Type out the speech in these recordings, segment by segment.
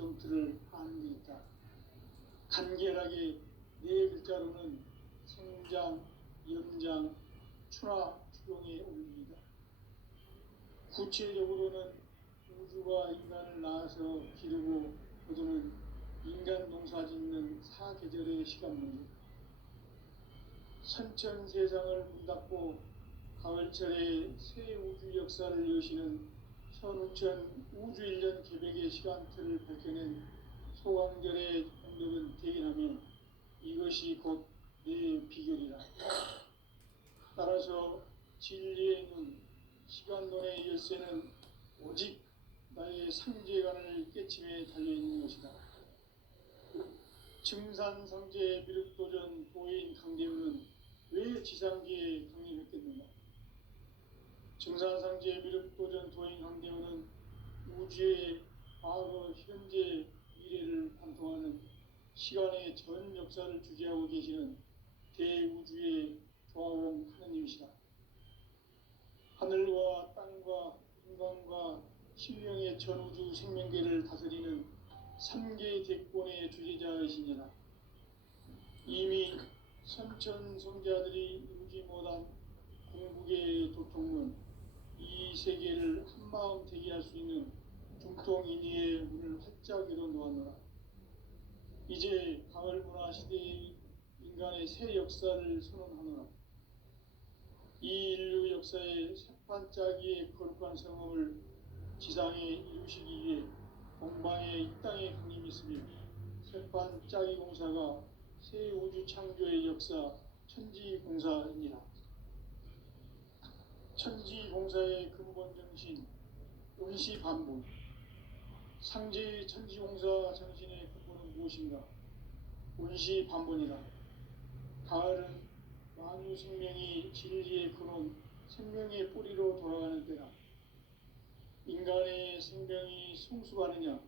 구성틀을 아는 데 있다. 간결하게 네 글자로는 생장, 연장, 추나 추동에 올립니다. 구체적으로는 우주가 인간을 낳아서 기르고 거두는 인간 농사 짓는 사계절의 시간 문제, 선천 세상을 문닫고 가을철에 새 우주 역사를 여시는 선우천 우주일년 계백의 시간틀을 밝혀낸 소강절의 공덕은 대견하며 이것이 곧 내 비결이라. 따라서 진리의 눈, 시간론의 열쇠는 오직 나의 상제관을 깨침에 달려있는 것이다. 증산상제 미륵도전 도인 강대우는 왜 지상기에 강림했겠는가? 증산상제 미륵도전 도인 강대우는 우주의 과거, 현재, 미래를 관통하는 시간의 전 역사를 주재하고 계시는 대우주의 조화원 하느님이시다. 하늘과 땅과 인간과 신령의 전우주 생명계를 다스리는 3개 대권의 주재자이시니라. 이미 선천성자들이 이루지 못한 궁극의 도통문, 이 세계를 한마음 되게 할 수 있는 중통인의의 문을 활짝 열어 놓았노라. 이제 가을 문화 시대의 인간의 새 역사를 선언하노라. 이 인류 역사의 새판짜기의 거룩한 성험을 지상에 이루시기 위해 동방의 이 땅에 강림했으며 새판짜기 공사가 새 우주 창조의 역사 천지공사입니다. 천지공사의 근본 정신, 원시반복. 상제의 천지공사 정신의 근본은 무엇인가? 원시반본이다. 가을은 만유 생명이 진리의 근원, 생명의 뿌리로 돌아가는 때다. 인간의 생명이 성숙하느냐,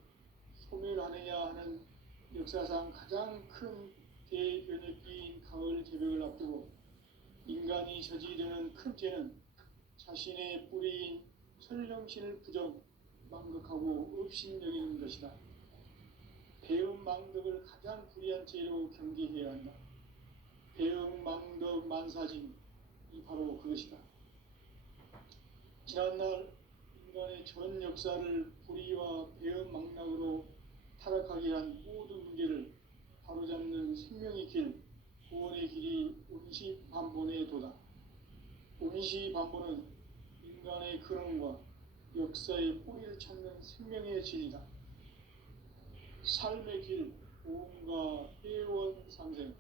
소멸하느냐 하는 역사상 가장 큰 대변혁기인 가을 개벽을 앞두고 인간이 저지르는 큰 죄는 자신의 뿌리인 설령신을 부정, 망극하고 업신여기는 것이다. 배은망덕을 가장 불의한 죄로 경계해야 한다. 배은망덕 만사진이 바로 그것이다. 지난날 인간의 전 역사를 불의와 배은망락으로 타락하게 한 모든 문제를 바로잡는 생명의 길, 구원의 길이 원시반본의 도다. 원시반본은 인간의 근원과 역사의 뿌리를 찾는 생명의 진리다. 삶의 길, 보험과 회원 상생.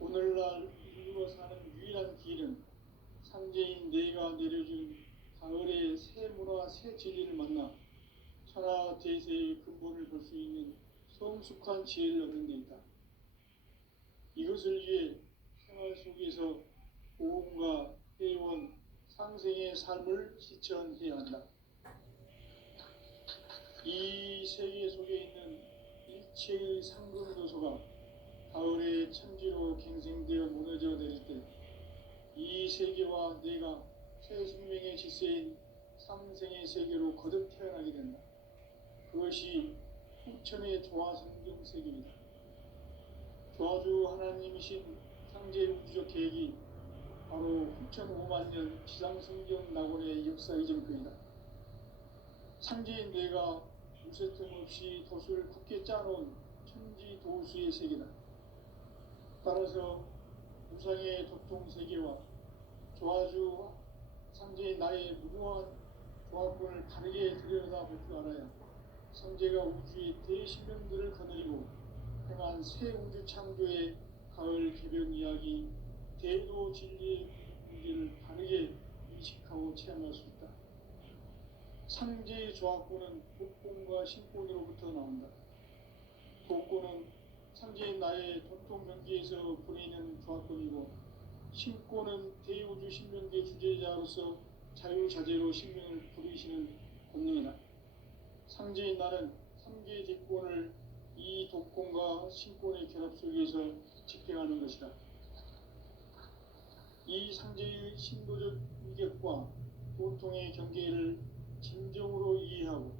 오늘날 인류가 사는 유일한 길은 상제인 내가 내려준 가을의 새 문화, 새 진리를 만나 천하 대세의 근본을 볼 수 있는 성숙한 지혜를 얻는 데 있다. 이것을 위해 생활 속에서 보험과 회원, 상생의 삶을 실천해야 한다. 이 세계 속에 있는 일체의 상근도소가 가을의 천지로 갱생되어 무너져 내릴 때 이 세계와 내가 새 생명의 질서인 상생의 세계로 거듭 태어나게 된다. 그것이 후천의 조화성경 세계이다. 조화주 하나님이신 상제 우주적 계획이 바로 후천 5만년 지상성경 낙원의 역사 이정표이다. 상제인 내가 무쇠 틈 없이 돛을 굳게 짜놓은 천지 도수의 세계다. 따라서 우상의 도통세계와 조화주 상제인 나의 무궁한 조화권을 다르게 들여다볼 줄 알아야 상제가 우주의 대신명들을 거느리고 행한 새 우주 창조의 가을 개벽 이야기, 대도 진리의 문제를 다르게 인식하고 체험할 수 있다. 상제의 조화권은 독권과 신권으로부터 나온다. 독권은 상제인 나의 도통 경계에서 보내는 조화권이고, 신권은 대우주 신명계 주제자로서 자유자재로 신명을 부리시는 권능이다. 상제인 나는 3개 대권을 이 독권과 신권의 결합 속에서 집행하는 것이다. 이 상제의 신도적 위격과 도통의 경계를 진정으로 이해하고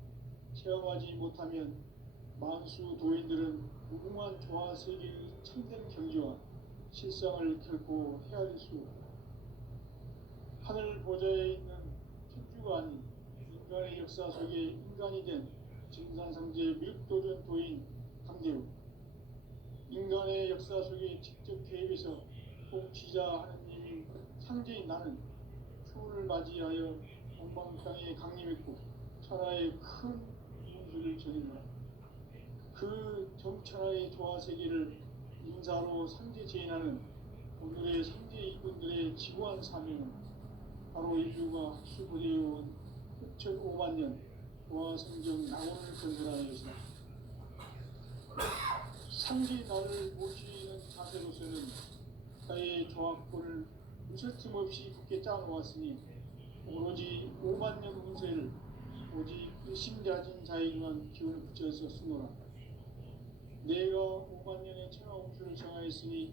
체험하지 못하면 만수 도인들은 무궁한 조화 세계의 참된 경지와 실상을 결코 헤아릴 수 없다. 하늘 보좌에 있는 천주가 아닌 인간의 역사 속에 인간이 된 증산상제 미륵도전 도인 강대우, 인간의 역사 속에 직접 개입해서 통치자 하느님인 상제인 나는 추운을 맞이하여 동방 땅에 강림했고 천하의 큰 문수를 전했노라. 그 정천하의 조화 세계를 인사로 상제 제인하는 오늘의 상제 이군들의 지구한 사명은 바로 인류가 학수고대해온 6,500만 년 조화 성경 낙원을 건설하는 것이다. 상제 나를 모시는 자세로서는 나의 조화권을 무설틈 없이 굳게 짜놓았으니 오로지 5만 년 운세를 오직 의심자진 자에게만 기운을 붙여서 쓰노라. 내가 5만 년의 천하 운수를 정하였으니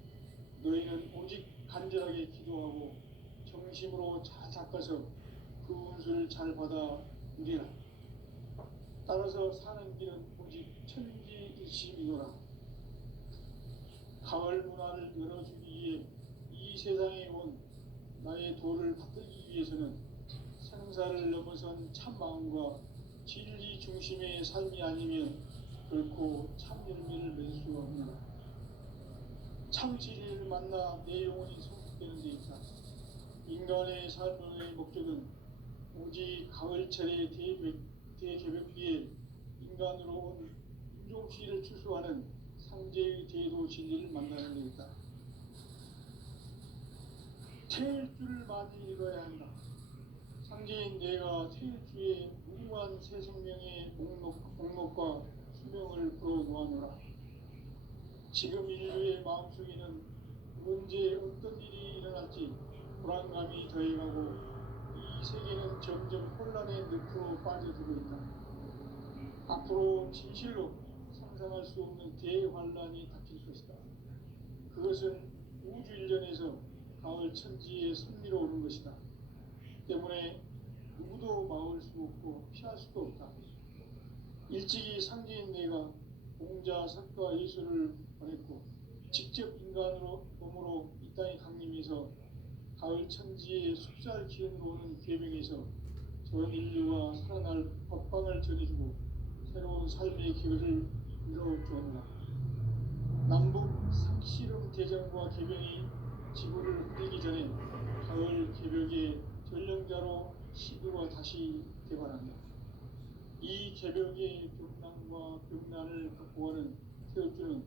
너희는 오직 간절하게 기도하고 정심으로 잘 닦아서 그 운수를 잘 받아 누리라. 따라서 사는 길은 오직 천지일심이노라. 가을 문화를 열어주기 위해 이 세상에 온 나의 도를 받들기 위해서는 생사를 넘어선 참마음과 진리 중심의 삶이 아니면 결코 참 열매를 맺을 수가 없는다. 참 진리를 만나 내 영혼이 성숙되는 데 있다. 인간의 삶의 목적은 오직 가을철의 대개벽기에 인간으로 온 인종시를 추수하는 상제의 대도 진리를 만나는 데 있다. 태일주를 많이 읽어야 한다. 상제인 내가 태일주의 무궁한 새 생명의 목록과 수명을 풀어놓아노라. 지금 인류의 마음속에는 언제 어떤 일이 일어날지 불안감이 더해가고 이 세계는 점점 혼란의 늪으로 빠져들고 있다. 앞으로 진실로 상상할 수 없는 대환란이 닥칠 것이다. 그것은 우주 일전에서 가을 천지의 섭리로 오는 것이다. 때문에 누구도 막을 수 없고 피할 수도 없다. 일찍이 상제인 내가 공자, 석가, 예수를 보냈고 직접 인간으로 몸으로 이 땅에 강림해서 가을 천지의 숫살 기운으로 오는 계명에서 전 인류가 살아날 법방을 전해주고 새로운 삶의 길을 이뤄주었노라. 남북 상씨름 대전과 개병이 지구를 흔들기 전에 가을 개벽의 전령자로 시도가 다시 개발한다. 이 개벽의 병난과 병난을 극복하는 태울주는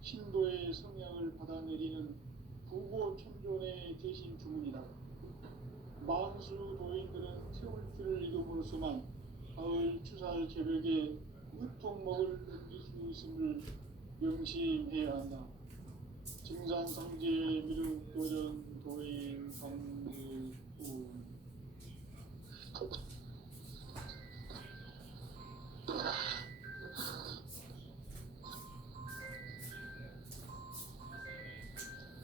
신도의 성향을 받아내리는 부고천존의 대신 주문이다. 만수 도인들은 태울주를 이름으로서만 가을 추살 개벽의 으통목을 넘길 수 있음을 명심해야 한다. 증산상제 미륵도전 도인 강제우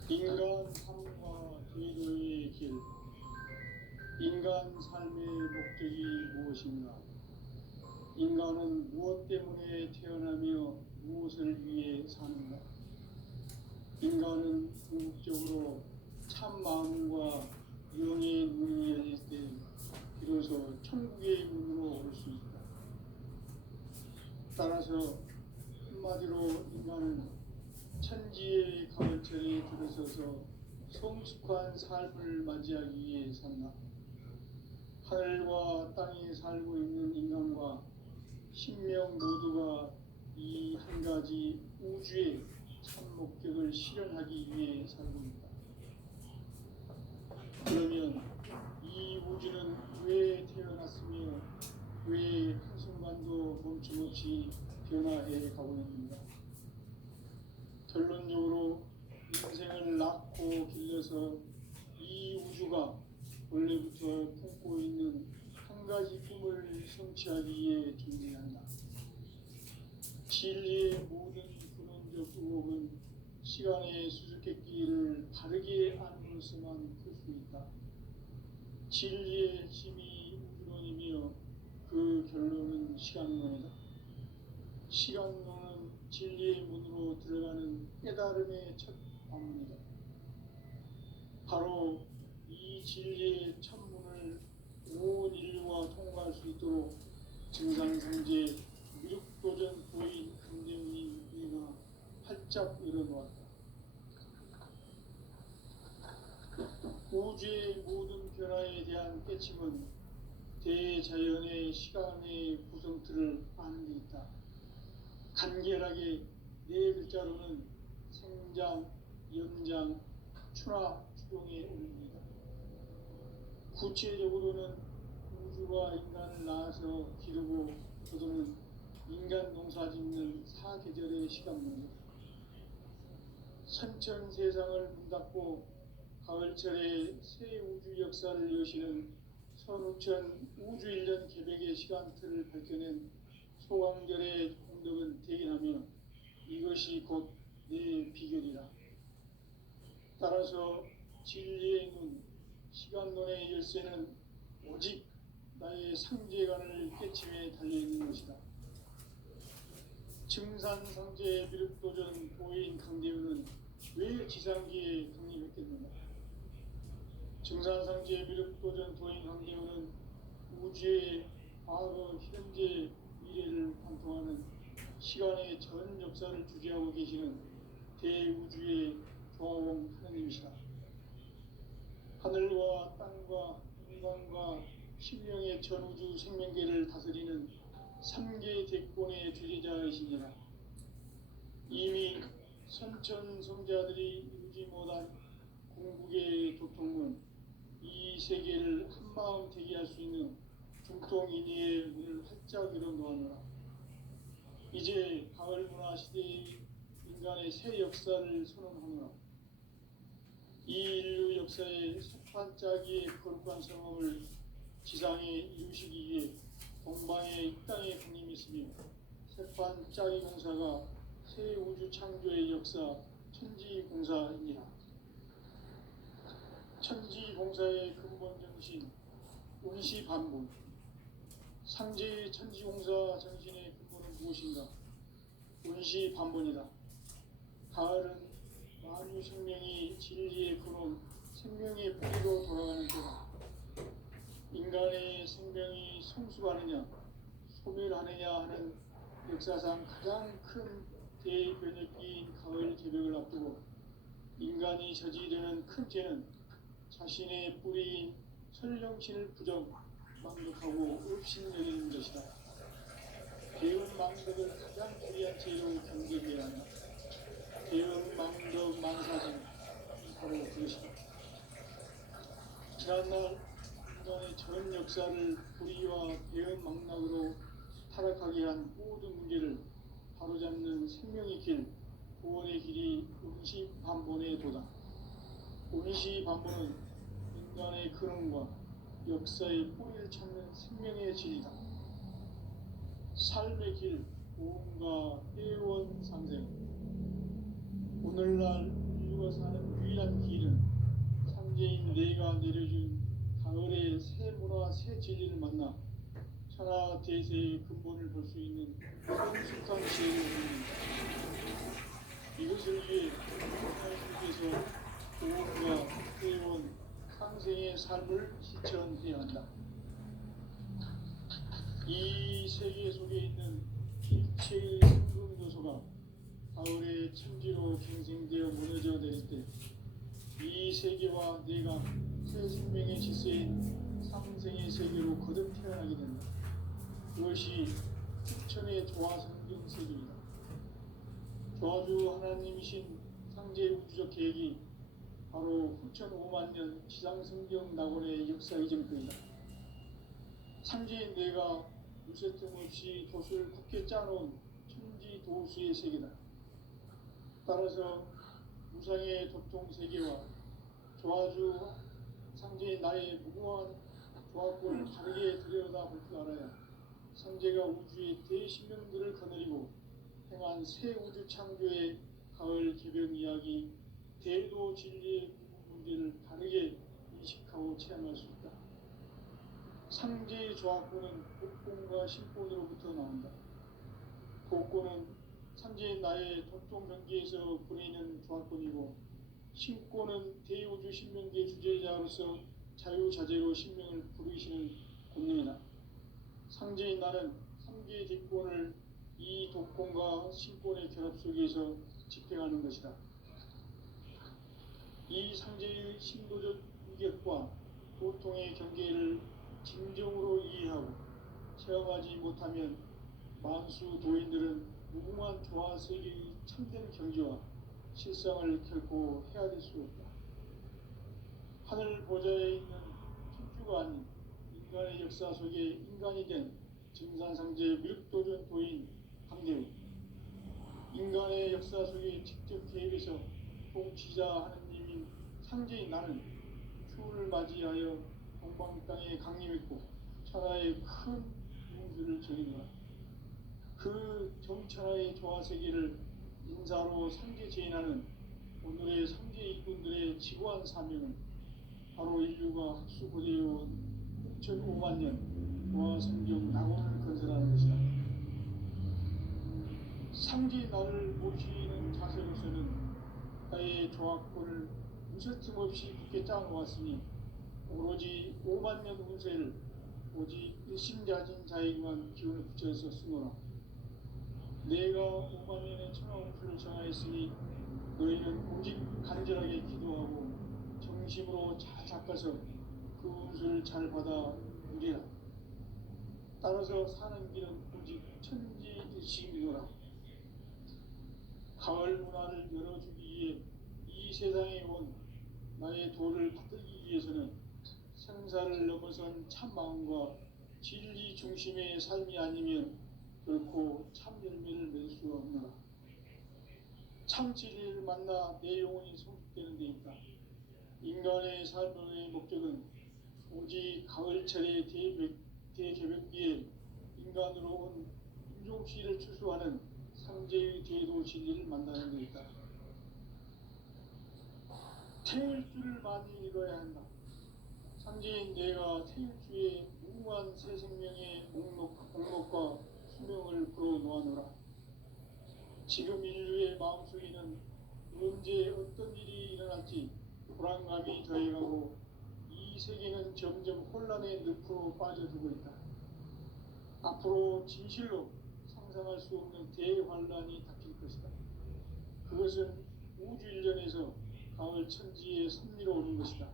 인간 삶과 제도의 길. 인간 삶의 목적이 무엇인가? 인간은 무엇 때문에 태어나며 무엇을 위해 사는가? 인간은 궁극적으로 참 마음과 영의 문이 열릴 때 비로소 천국의 문으로 올 수 있다. 따라서 한마디로 인간은 천지의 가을철에 들어서서 성숙한 삶을 맞이하기 위해 산다. 하늘과 땅에 살고 있는 인간과 신명 모두가 이 한 가지 우주의 참 목적을 실현하기 위해 살고 있다. 그러면 이 우주는 왜 태어났으며 왜 한순간도 멈춤없이 변화해 가고 있는가? 결론적으로 인생을 낳고 길러서 이 우주가 원래부터 품고 있는 한 가지 꿈을 성취하기 위해 존재한다. 진리의 모든 근원적 의혹은 시간의 수수께끼를 바르게 안으로서만 풀 수 있다. 진리의 핵심이 우주론이며 그 결론은 시간론이다. 시간론은 진리의 문으로 들어가는 깨달음의 첫 방문이다. 바로 이 진리의 첫 문을 온 인류가 통과할 수 있도록 증산성제 미륵도전 부인 금대문이 우리가 활짝 열어놓았다. 우주의 모든 변화에 대한 깨침은 대자연의 시간의 구성틀을 아는 데 있다. 간결하게 네 글자로는 생장, 연장, 추나 추동에 올립니다. 구체적으로는 우주가 인간을 낳아서 기르고 거두는 인간 농사 짓는 사계절의 시간입니다. 선천 세상을 문 닫고 가을철에 새 우주 역사를 여시는 선우천 우주 1년 개백의 시간틀을 밝혀낸 소강절의 공덕은 대견하며 이것이 곧 내 비결이라. 따라서 진리의 눈, 시간론의 열쇠는 오직 나의 상제관을 깨침에 달려있는 것이다. 증산상제 미륵도전 보인 강대우는 왜 지상기에 강림했겠는가? 증산상제 미륵도전 도인 강대우는 우주의 과거, 현재, 미래를 관통하는 시간의 전 역사를 주재하고 계시는 대우주의 조화원 하느님이시다. 하늘과 땅과 인간과 신명의 전우주 생명계를 다스리는 3계 대권의 주재자이시니라. 이미 선천성자들이 이루지 못한 궁극의 도통은 이 세계를 한마음 되게 할 수 있는 중통인의의 문을 활짝 열어놓았노라. 이제 가을 문화 시대의 인간의 새 역사를 선언하노라. 이 인류 역사의 석판짜기의 거룩한 성험을 지상에 이루시기 위해 동방의 이 땅에 강림했으며 석판짜기 공사가 새 우주 창조의 역사 천지공사입니다. 천지공사의 근본 정신 운시반본. 상제의 천지공사 정신의 근본은 무엇인가? 운시반본이다. 가을은 만유 생명이 진리의 근원, 생명의 뿌리로 돌아가는 때다. 인간의 생명이 성숙하느냐, 소멸하느냐 하는 역사상 가장 큰 대변혁기인 가을 개벽을 앞두고 인간이 저지르는 큰 죄는 자신의 뿌리인 설령신을 망독하고 업신여기는 것이다. 배운 망덕을 가장 귀한 죄로 경계해야 한다. 배운 망덕 만사전 바로 그것이다. 지난날 인간의 전 역사를 불의와 배은 망락으로 타락하게 한 모든 문제를 바로잡는 생명의 길, 구원의 길이 운시반본의 도다. 운시반본은 인간의 근원과 역사의 뿌리를 찾는 생명의 진리다. 삶의 길, 고음과 회원상생. 오늘날 인류가 사는 유일한 길은 상제인 내가 내려준 가을의 새 문화, 새 진리를 만나 천하 대세의 근본을 볼 수 있는 성숙한 지혜를 얻는 이것을 위해 하나님께서 고음과 회원, 상생의 삶을 실천해야 한다. 이 세계 속에 있는 일체의 성금 요소가 가을의 천지로 갱생되어 무너져 내릴 때 이 세계와 내가 새 생명의 질서인 상생의 세계로 거듭 태어나게 된다. 그것이 후천의 조화성경 세계이다. 조화주 하나님이신 상제 우주적 계획이 바로 후천 5만 년 지상성경 낙원의 역사 이전권이다. 상제인 내가 무쇠틈 없이 돛을 굳게 짜놓은 천지 도수의 세계다. 따라서 무상의 도통 세계와 조화주 상제인 나의 무궁한 조화권을 다르게 들여다볼 줄 알아야 상제가 우주의 대신명들을 거느리고 행한 새 우주 창조의 가을 개변 이야기, 대도 진리의 문제를 다르게 인식하고 체험할 수 있다. 상제의 조합구는 복권과 신권으로부터 나온다. 복권은 상제의 나의 도통 경기에서 부리는 조합권이고, 신권은 대우주 신명기의 주제자로서 자유자재로 신명을 부르시는 권능이다. 상제의 나는 3개의 뒷권을 이 독권과 신권의 결합 속에서 집행하는 것이다. 이 상제의 신도적 위격과 고통의 경계를 진정으로 이해하고 체험하지 못하면 만수 도인들은 무궁한 조화 세계의 참된 경지와 실상을 결코 헤아릴 수 없다. 하늘 보좌에 있는 천주가 아닌 인간의 역사 속에 인간이 된 증산상제 밀도전 도인 강대우, 인간의 역사 속에 직접 개입해서 통치자 하느님인 상제인 나는 추운을 맞이하여 동방 땅에 강림했고 천하의 큰 용수를 저리노라. 그 정천하의 조화세계를 인사로 상제 제인하는 오늘의 상제 일꾼들의 지구한 사명은 바로 인류가 학수고대해온 6,500만 년 조화성경 낙원을 건설하는 것이다. 상제 나를 모시는 자세로서는 나의 조합권을 무쇠틈 없이 굳게 짜놓았으니 오로지 5만 년 운세를 오직 일심자진 자에게만 기운을 붙여서 쓰노라. 내가 5만 년의 천하 운수를 정하였으니 너희는 오직 간절하게 기도하고 정심으로 잘 닦아서 그 운수를 잘 받아 누리라. 따라서 사는 길은 오직 천지일심이노라. 가을 문화를 열어주기 위해 이 세상에 온 나의 도를 받들기 위해서는 생사를 넘어선 참 마음과 진리 중심의 삶이 아니면 결코 참 열매를 맺을 수 없노라. 참 진리를 만나 내 영혼이 성숙되는 데 있다. 인간의 삶의 목적은 오직 가을철의 대개벽기에 인간으로 온 인종씨를 추수하는 상제의 제도 진리를 만나는 데 있다. 태울 줄을 많이 읽어야 한다. 상제인 내가 태울주의 무궁한 새 생명의 목록과 수명을 불어놓아노라. 지금 인류의 마음속에는 언제 어떤 일이 일어날지 불안감이 더해가고 이 세계는 점점 혼란의 늪으로 빠져들고 있다. 앞으로 진실로 상상할 수 없는 대환란이 닥칠 것이다. 그것은 우주 일련에서 가을 천지의 섭리로 오는 것이다.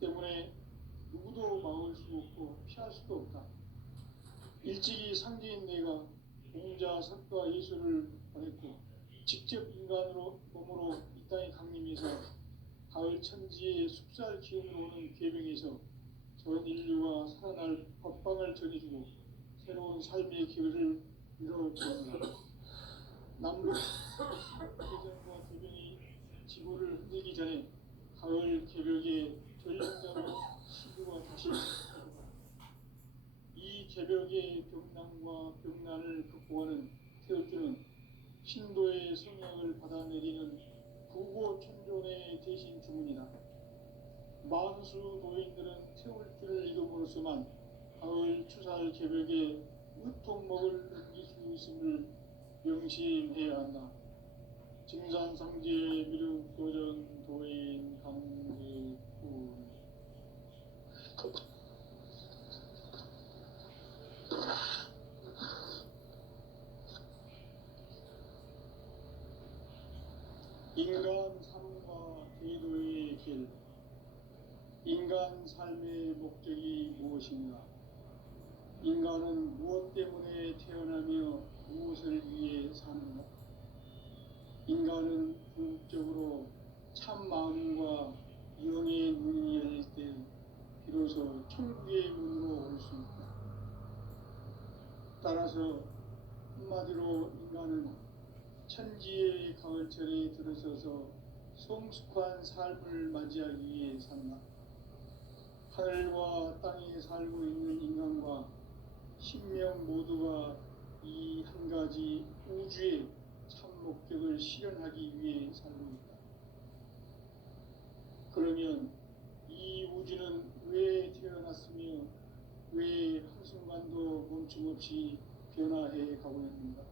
때문에 누구도 막을 수 없고 피할 수도 없다. 일찍이 상제인 내가 공자 석가 예수를 보냈고 직접 인간으로 몸으로 이 땅에 강림해서 가을 천지의 숲살 기운으로 오는 계명에서 전 인류가 살아날 법방을 전해주고 새로운 삶의 기회를 이뤄보는다. 남북 개정과 개병이 지구를 흔들기 전에 가을 개벽의 전령자로 시구가 다시 이 개벽의 병난과 병난을 극복하는 태울주는 신도의 성약을 받아내리는 구고천존의 대신 주문이다. 만수 도인들은 태울주를 이름으로서만 가을 추살 개벽에 으통먹을 넘길 수 있음을 명심해야 한다. 증산상제 미륵도전 도인 강제군 인간 삶과 제도의 길. 인간 삶의 목적이 무엇인가? 인간은 무엇 때문에 태어나며 무엇을 위해 사는가? 인간은 궁극적으로 참 마음과 영의 눈이 열릴 때 비로소 천국의 문으로 올 수 있다. 따라서 한마디로 인간은 천지의 가을철에 들어서서 성숙한 삶을 맞이하기 위해 산다. 하늘과 땅에 살고 있는 인간과 신명 모두가 이 한 가지 우주의 참 목적을 실현하기 위해 살고 있다. 그러면 이 우주는 왜 태어났으며 멈춤없이 변화해 가고 있습니다.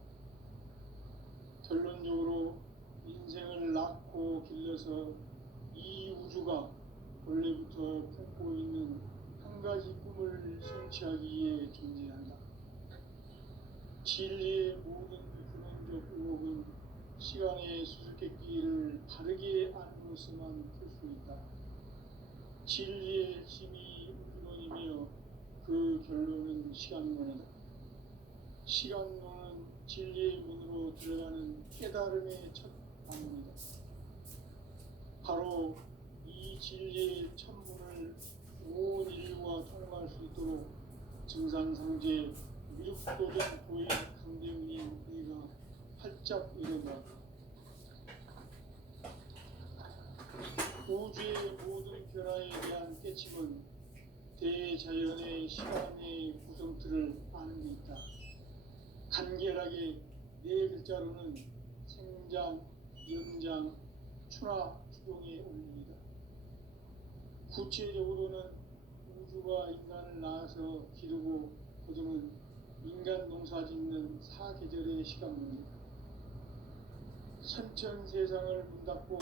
결론적으로 인생을 낳고 길러서 이 우주가 원래부터 품고 있는 한 가지 꿈을 성취하기 위해 존재한다. 진리의 모든 근원적 의혹은 시간의 수수께끼를 바르게 안으로서만 풀 수 있다. 진리의 핵심이 우주론이며 그 결론은 시간론이다. 시간론은 진리의 문으로 들어가는 깨달음의 첫 방문이다. 바로 이 진리의 천문을 온 인류가 통과할 수 있도록 증산상제 미륵도전 고인 강대문인 우리가 활짝 일어나 우주의 모든 변화에 대한 깨침은 대자연의 시간의 구성틀을 아는 데 있다. 간결하게 네 글자로는 생장, 연장, 추나 추동의 원리이다. 구체적으로는 우주가 인간을 낳아서 기르고 거두는 인간 농사 짓는 사계절의 시간문이다. 선천 세상을 문닫고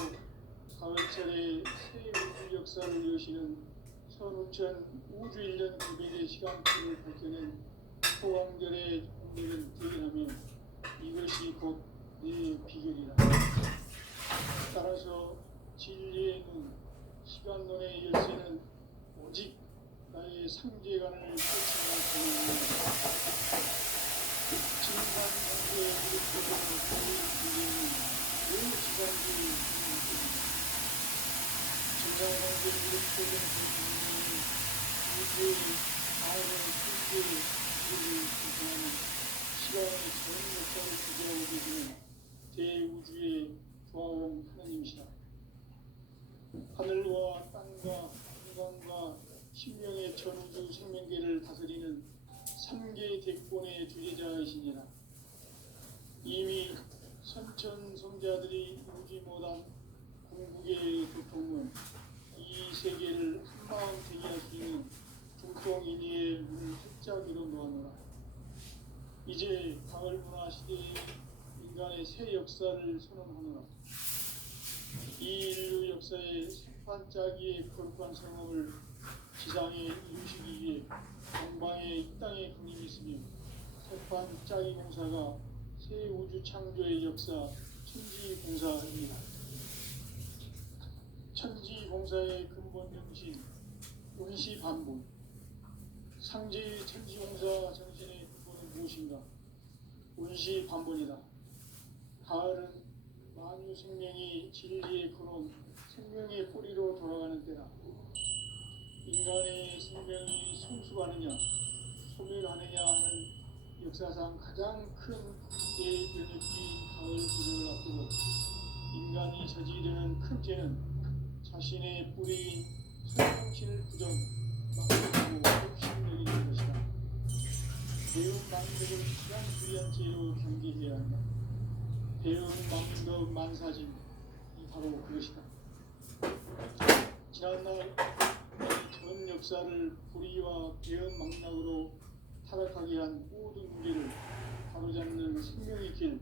가을철에 새 우주 역사를 여시는 선우천 우주 1년 900의 시간표를 밝혀낸 소강절의 공력을 대인하며 이것이 곧 내 비결이다. 따라서 진리의 눈, 시간론의 열쇠는 오직 나의 상제관을 펼치며 보는 진상관계의 무릎보다는 고인 진리는 왜 지상주의 진상관계 무릎보다는 고인은 우주의 아의 천재의 진리를 구성하는 시간의 전 역사를 구조하고 계시는 대우주의 조화원 하나님이시다. 하늘과 땅과 인간과 신명의 전우주 생명계를 다스리는 3개 대권의 주제자이시니라. 이미 선천성자들이 이루지 못한 궁극의 도통은 이 세계를 한마음 되게 할 수 있는 중통인의의 문을 활짝 열어 놓았노라. 이제 가을 문화 시대의 인간의 새 역사를 선언하노라. 이 인류 역사의 세판짜기의 거룩한 성업을 지상에 이루시기 위해 동방에 이 땅에 군림이 있으며 세판짜기 공사가 새 우주 창조의 역사 천지공사입니다. 천지공사의 근본 정신 운시반본. 상제의 천지공사 정신의 근본은 무엇인가? 운시반본이다. 가을은 만유 생명이 진리의 근원, 생명의 뿌리로 돌아가는 때다. 인간의 생명이 성숙하느냐, 소멸하느냐 하는 역사상 가장 큰 대변혁기인 가을 구름을 앞두고 인간이 저지르는 큰 죄는 자신의 뿌리인 성신을 부정, 막론하고 욕심내리는 것이다. 배운 만덕을 가장 불리한 죄로 경계해야 한다. 배운 만덕 만사진이 바로 그것이다. 지난날 전 역사를 불의와 배은 망락으로 타락하게 한 모든 우리를 바로잡는 생명의 길,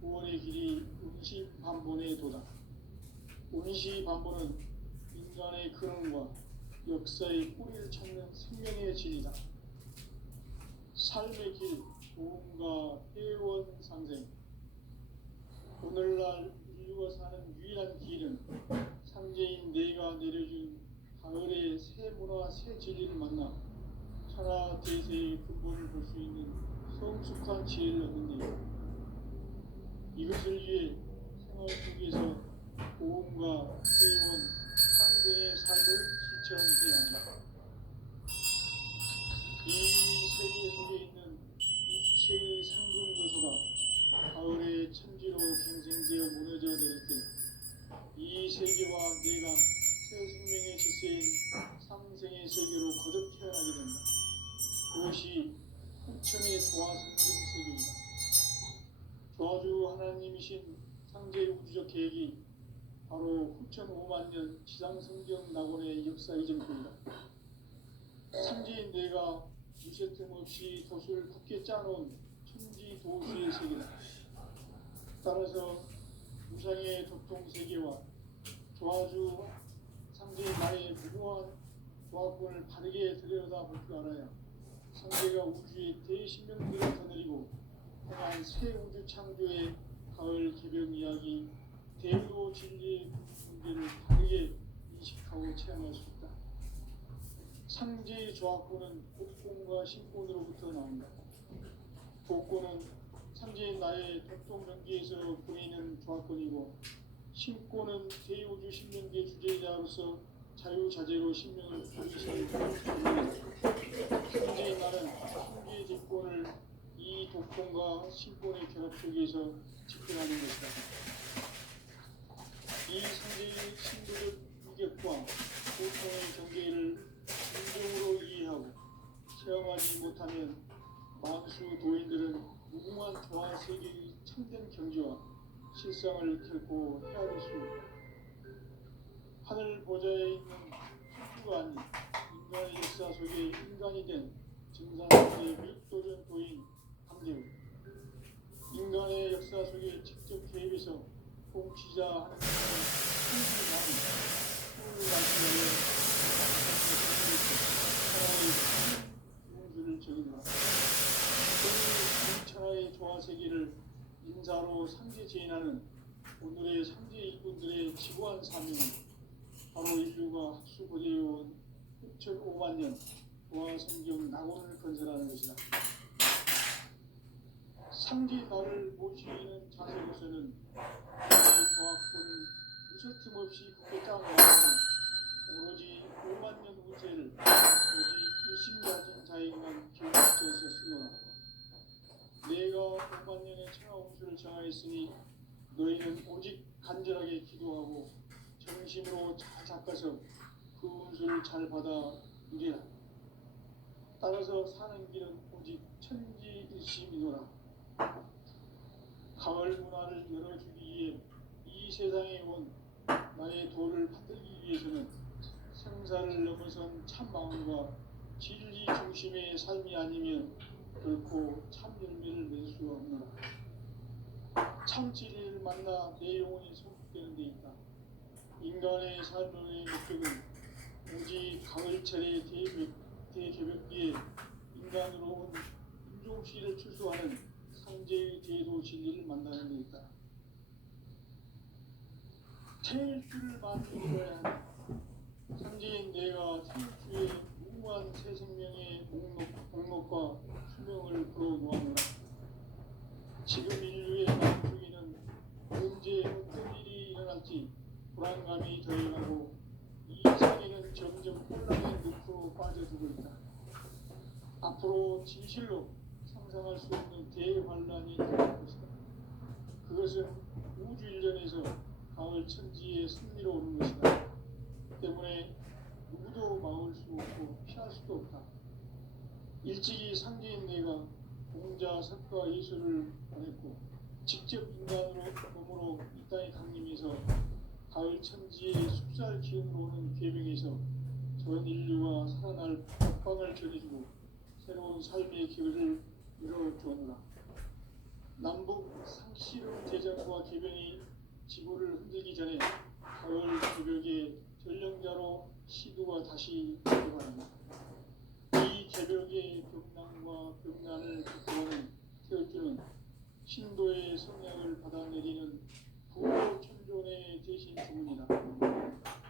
구원의 길이 운시반본의 도다. 운시반본은 인간의 근원과 역사의 뿌리를 찾는 생명의 진리다. 삶의 길, 도움과 회원 상생. 오늘날 인류가 사는 유일한 길은 상제인 내가 내려준 가을의 새 문화, 새 진리를 만나 천하 대세의 근본을 볼 수 있는 성숙한 지혜를 얻는 데 이것을 위해 생활 속에서 도움과 회원, 상생의 삶을 실천해야 한다. 이 세계 속에 있는 입체의 상금조소가 가을의 천지로 갱생되어 무너져 내릴 때 이 세계와 내가 새 생명의 지세인 상생의 세계로 거듭 태어나게 된다. 그것이 후천의 조화 성경 세계이다. 조화주 하나님이신 상제의 우주적 계획이 바로 후천 5만 년 지상 성경 낙원의 역사 이전표이다. 상제인 내가 무쇠틈 없이 돛을 굳게 짜놓은 천지 도수의 세계다. 따라서 무상의 덕통 세계와 조화주 상제의 나의 무궁한 조합권을 바르게 들여다볼 줄 알아야 상제가 우주의 대신명들을 거느리고 행한 새 우주 창조의 가을 개벽 이야기 대로 진리의 문제를 바르게 인식하고 체험할 수 있다. 상제의 조합권은 복권과 신권으로부터 나온다. 복권은 상제의 나의 덕동명기에서 보이는 조합권이고, 신권은 대우주 신명계 주제자로서 자유자재로 신명을 보이시는 조합권입니다. 상제의 나는 상제의 직권을 이 독권과 신권의 결합 속에서 집행하는 것이다. 이 상제의 신도적 위격과 고통의 경계를 진정으로 이해하고 체험하지 못하면 만수 도인들은 무궁한 교화 세계의 참된 경지와 실상을 결코 헤아릴 수 없다. 하늘 보좌에 있는 천주가 아닌 인간의 역사 속에 인간이 된 증산상제의 윗도전 도인 강대우, 인간의 역사 속에 직접 개입해서 공치자 하는 천주만이 꿈을 말씀하여 하나의 용주를 정의하라. 이 천하의 조화 세계를 인사로 상제 제인하는 오늘의 상제 일꾼들의 지구한 사명은 바로 인류가 학수고대해온 6,500만 년 조화 성경 낙원을 건설하는 것이다. 상제 나를 모시는 자세로서는 이 조합권을 무쇠틈 없이 굳게 짜놓았으니 오로지 5만 년 운세를 오직 일심가진 자에게만 기울여서 쓰노라. 내가 5만 년의 천하 운수를 정하였으니 너희는 오직 간절하게 기도하고 정심으로 잘 닦아서 그 운수를 잘 받아 누리라. 따라서 사는 길은 오직 천지일심이노라. 가을 문화를 열어주기 위해 이 세상에 온 나의 도를 만들기 위해서는 생사를 넘어선 참 마음과 진리 중심의 삶이 아니면 결코 참 열매를 맺을 수가 없노라. 참 진리를 만나 내 영혼이 소극되는 데 있다. 인간의 삶의 목적은 오직 가을철의 대개벽기에 인간으로 온 인종씨를 출소하는 상제의 제도 진리를 만나는 데 있다. 태일주를 만들어야 한다. 상제인 내가 태일주의 무궁한 새 생명의 목록과 수명을 불어놓아노라. 지금 인류의 마음속에는 언제 어떤 일이 일어날지 불안감이 더해가고 이 세계는 점점 혼란의 늪으로 빠져들고 있다. 앞으로 진실로 상상할 수 없는 대환란이 일어날 것이다. 그것은 우주 일전에서 가을 천지에 승리로 오는 것이다. 때문에 누구도 막을 수 없고 피할 수도 없다. 일찍이 상제인 내가 공자, 석가, 예수를 보냈고 직접 인간으로 몸으로 이 땅에 강림해서 가을 천지의 숲살 기운으로 오는 계명에서 전 인류가 살아날 법방을 전해주고 새로운 삶의 길을 열어주었노라. 남북 상실의 대전과 개변이 지구를 흔들기 전에 가을 개벽의 전령자로 시도가 다시 들어간다. 이 개벽의 벽난과 벽난을 극복하는 태울주는 신도의 성약을 받아내리는 부모 천존의 대신 주문이다.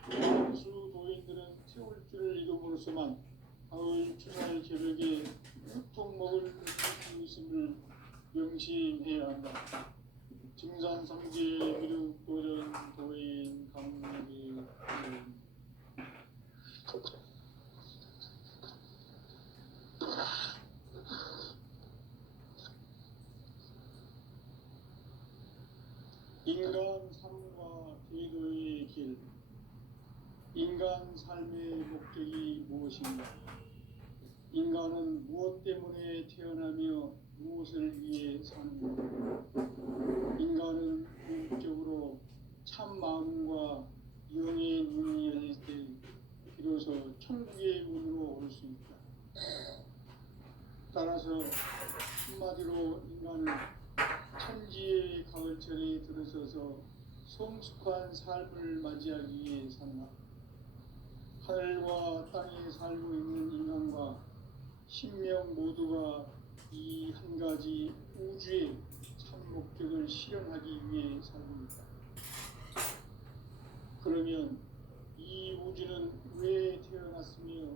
원수 도인들은 태울주를 이름으로서만 가을 추살 개벽에 hu통 먹을 수 있음을 명심해야 한다. 증산상제 미륵 도전 도인 강리 인간 삶과 제도의 길. 인간 삶의 목적이 무엇인가? 인간은 무엇 때문에 태어나며 무엇을 위해 사는가? 인간은 궁극적으로 참 마음과 영의 눈이 열릴 때 비로소 천국의 문으로 올 수 있다. 벗어서 성숙한 삶을 맞이하기 위해 산다. 하늘과 땅에 살고 있는 인간과 신명 모두가 이 한 가지 우주의 참 목적을 실현하기 위해 살고 있다. 그러면 이 우주는 왜 태어났으며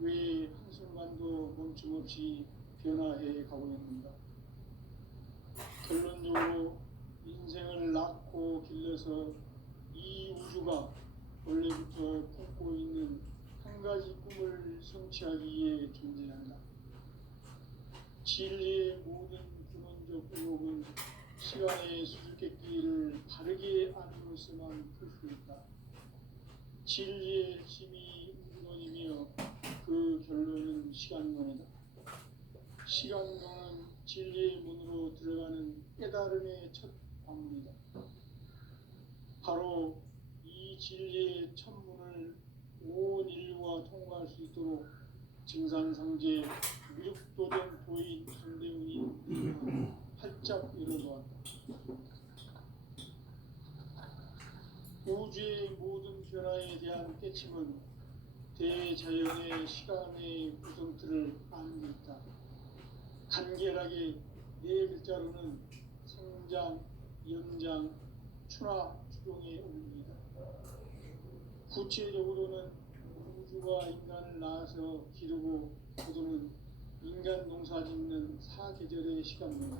왜 한순간도 멈춤없이 변화해 가고 있는가? 결론적으로 인생을 낳고 길러서 이 우주가 원래부터 품고 있는 한 가지 꿈을 성취하기 위해 존재한다. 진리의 모든 근원적 의혹은 시간의 수수께끼를 바르게 알므로서만 풀 수 있다. 진리의 핵심이 우주론이며 그 결론은 시간론이다. 시간론은 진리의 문으로 들어가는 깨달음의 첫 방문이다. 바로 이 진리의 첫 문을 온 인류가 통과할 수 있도록 증산상제 미륵도전 도인 강대훈이 활짝 열어놓았다. 우주의 모든 변화에 대한 깨침은 대자연의 시간의 구성틀을 아는 데 있다. 간결하게 네 글자로는 생장, 연장, 추나 추동의 원리이다. 구체적으로는 우주가 인간을 낳아서 기르고 거두는 인간 농사 짓는 사계절의 시간입니다.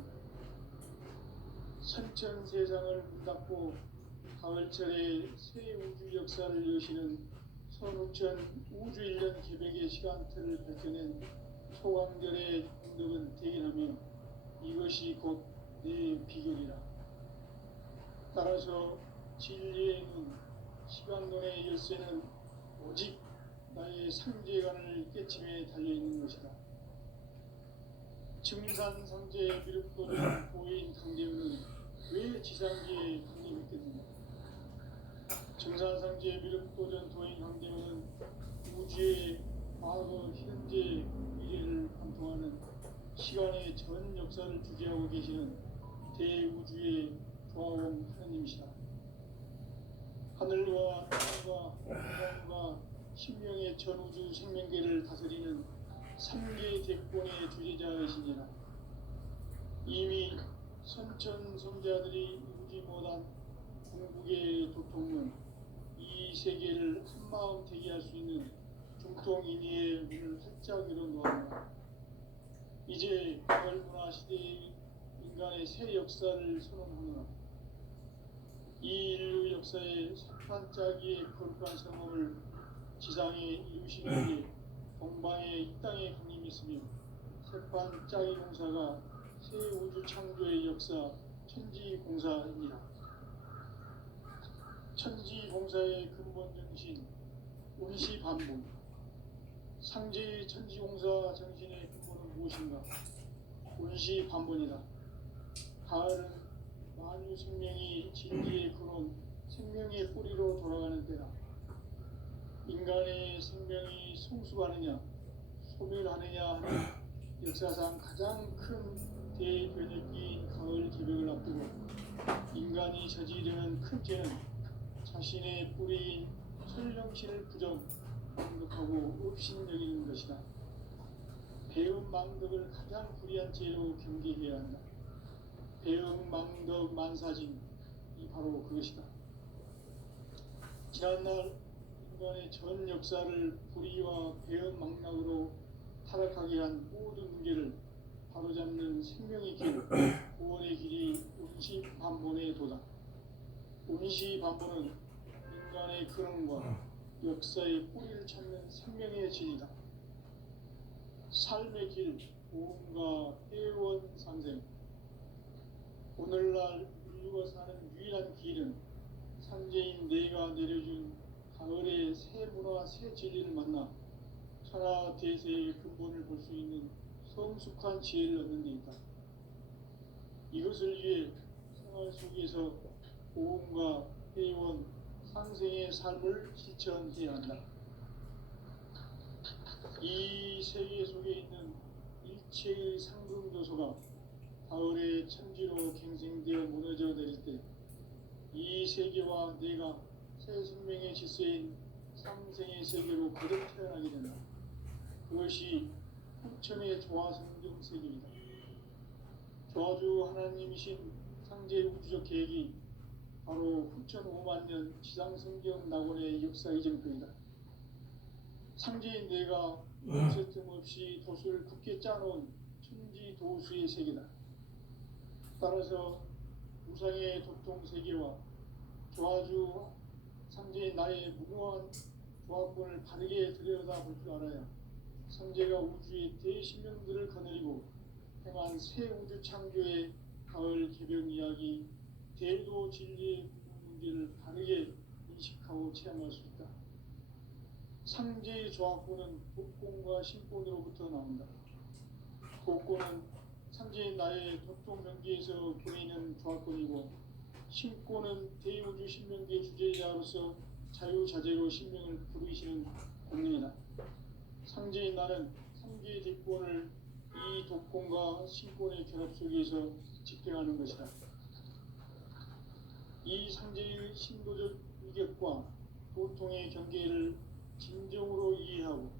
선천 세상을 문 닫고 가을철에 새 우주 역사를 여시는 선우천 우주 1년 계백의 시간틀을 밝혀낸 소강절의 공덕은 대견하며 이것이 곧 내 비결이라. 따라서 진리의 눈, 시간론의 열쇠는 오직 나의 상제관을 깨침에 달려있는 것이다. 증산상제의 미륵도전 보인 강대훈은 왜 지상계에 강림했겠는가? 증산상제의 미륵도전 도인 강대훈은 우주의 과거, 현재, 미래를 관통하는 시간의 전 역사를 주재하고 계시는 대우주의 조화원 하나님이시다. 하늘과 땅과 인간과 신명의 전우주 생명계를 다스리는 3개 대권의 주제자이시니라. 이미 선천성자들이 이루지 못한 궁극의 도통은 이 세계를 한마음 대기할 수 있는 중통인의의 문을 활짝 열어놓았다. 이제 가을문화 시대의 인간의 새 역사를 선언하노라. 이 인류 역사의 석판짜기의 거룩한 성험을 지상에 이루시기 위해 동방의 이 땅에 강림했으며 석판짜기 공사가 새 우주 창조의 역사 천지공사입니다. 천지공사의 근본 정신 운시반복. 상제의 천지공사 정신의 근본은 무엇인가? 운시반복이다. 가을은 만유 생명이 진리의 근원, 생명의 뿌리로 돌아가는 때다. 인간의 생명이 성숙하느냐, 소멸하느냐 하는 역사상 가장 큰 대변혁기인 가을 개벽을 앞두고 인간이 저지르는 큰 죄는 자신의 뿌리인 설령신을 망덕하고 업신여기는 것이다. 배움 망덕을 가장 불의한 죄로 경계해야 한다. 배움 망덕 만사진이 바로 그것이다. 지난날 인간의 전 역사를 불의와 배움 망락으로 타락하게 한 모든 문제를 바로잡는 생명의 길, 구원의 길이 운시반본의 도다. 운시반본은 인간의 근원과 역사의 뿌리를 찾는 생명의 진이다. 삶의 길, 보험과 회원 상생. 오늘날 인류가 사는 유일한 길은 상제인 내가 내려준 가을의 새 문화, 새 진리를 만나 천하 대세의 근본을 볼 수 있는 성숙한 지혜를 얻는 데 있다. 이것을 위해 생활 속에서 보험과 회원, 상생의 삶을 실천해야 한다. 이 세계 속에 있는 일체의 상금 요소가 가을의 천지로 갱생되어 무너져 내릴 때 이 세계와 내가 새 생명의 질서인 상생의 세계로 거듭 태어나게 된다. 그것이 후천의 조화성경 세계이다. 조화주 하나님이신 상제의 우주적 계획이 바로 후천 5만 년 지상성경 낙원의 역사 이전표이다. 상제인 내가 멈새 틈 없이 도수를 굳게 짜놓은 천지 도수의 세계다. 따라서 우상의 도통 세계와 조화주 상제인 나의 무궁한 조합권을 바르게 들여다볼 줄 알아야 상제가 우주의 대신명들을 거느리고 행한 새 우주 창조의 가을 개변 이야기, 대도 진리의 문제를 바르게 인식하고 체험할 수 있다. 상제의 조합권은 복권과 신권으로부터 나온다. 복권은 상제인 나의 도통 명기에서 보이는 조합권이고, 신권은 대우주 신명기의 주제자로서 자유자재로 신명을 부르시는 권능이다. 상제인 나는 상제의 대권을 이 독권과 신권의 결합 속에서 집행하는 것이다. 이 상제의 신도적 위격과 도통의 경계를 진정으로 이해하고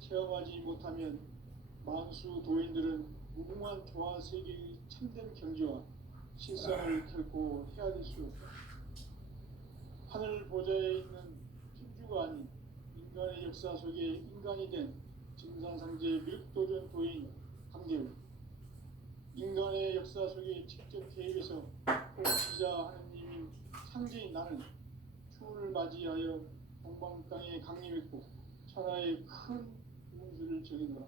체험하지 못하면 만수 도인들은 무궁한 조화 세계의 참된 경지와 실상을 결코 헤아릴 수 없다. 하늘 보좌에 있는 천주가 아닌 인간의 역사 속에 인간이 된 증산상제 밀도전 도인 강대우, 인간의 역사 속에 직접 개입해서 통치자 하느님인 상제인 나는 추운을 맞이하여 동방땅에 강림했고 천하의 큰 운수를 적이노라.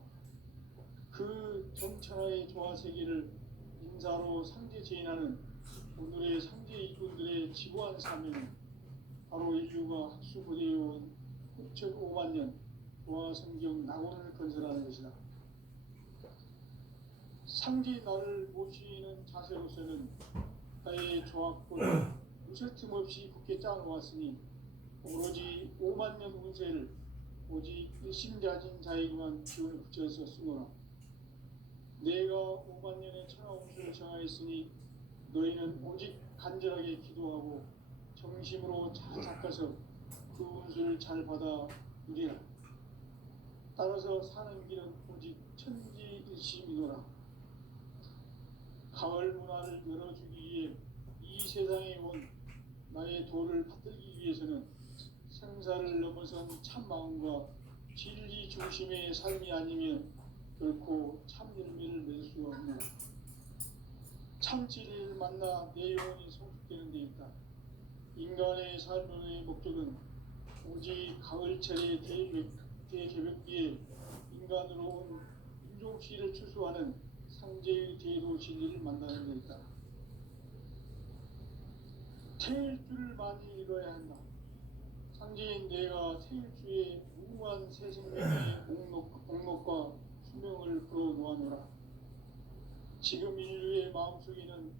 그 전천하의 조화 세계를 인사로 상제 제인하는 오늘의 상제 이군들의 지고한 사명은 바로 인류가 학수부대해온 9,5만 년 조화 성경 낙원을 건설하는 것이다. 상제 나를 모시는 자세로서는 나의 조합권을 무쇠 틈 없이 굳게 짜놓았으니 오로지 5만 년 운세를 오직 일심자진 자에게만 기운을 붙여서 쓰노라. 내가 5만 년의 천하 운수를 정하였으니 너희는 오직 간절하게 기도하고 정심으로 잘 닦아서 그 운수를 잘 받아 누리라. 따라서 사는 길은 오직 천지일심이노라. 가을 문화를 열어주기 위해 이 세상에 온 나의 도를 받들기 위해서는 생사를 넘어선 참 마음과 진리 중심의 삶이 아니면 결코 참 열매를 맺을 수 없노라. 참 진리를 만나 내 영혼이 성숙되는 데 있다. 인간의 삶의 목적은 오직 가을철의 대개벽기에 인간으로 온 인종시를 추수하는 상제의 대도 진리를 만나는 데 있다. 태일주를 많이 읽어야 한다. 상제인 내가 태일주의 무궁한 새 생명의 옥록과 수명을 불어놓아노라. 지금 인류의 마음속에는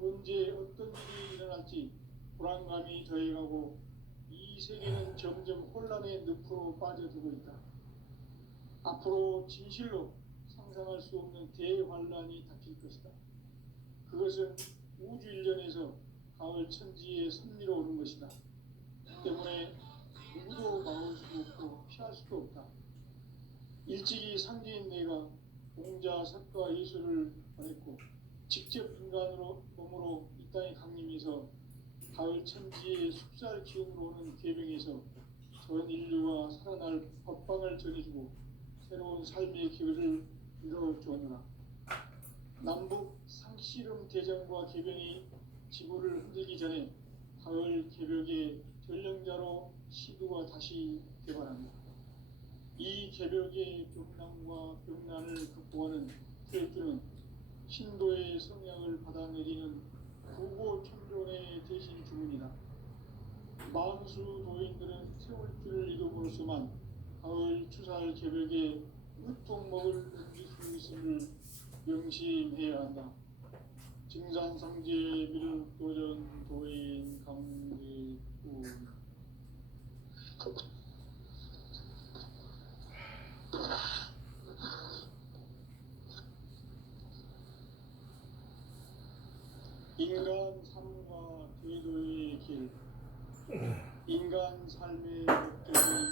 언제 어떤 일이 일어날지 불안감이 더해가고 이 세계는 점점 혼란의 늪으로 빠져들고 있다. 앞으로 진실로 상상할 수 없는 대환란이 닥칠 것이다. 그것은 우주 일련에서 가을 천지의 섭리로 오는 것이다. 때문에 누구도 막을 수도 없고 피할 수도 없다. 일찍이 상제인 내가 공자, 석가, 예수를 보냈고 직접 인간으로 몸으로 이 땅에 강림해서 가을 천지의 숲살 기운으로 오는 계병에서 전 인류가 살아날 법방을 전해주고 새로운 삶의 기회를 이뤄주었노라. 남북 상씨름 대장과 계병이 지구를 흔들기 전에 가을 개벽의 전령자로 시도가 다시 개발합니다. 이 개벽의 벽난과 벽난을 극복하는 태일주는 신도의 성향을 받아내리는 구고 천존의 대신 주문이다. 만수 도인들은 세월주를 이름으로서만 가을 추살 개벽의 으통목을 넘길 수 있음을 명심해야 한다. 증산상제 밀도전 도인 강대우. 인간 삶과 제도의 인간 삶의 목적을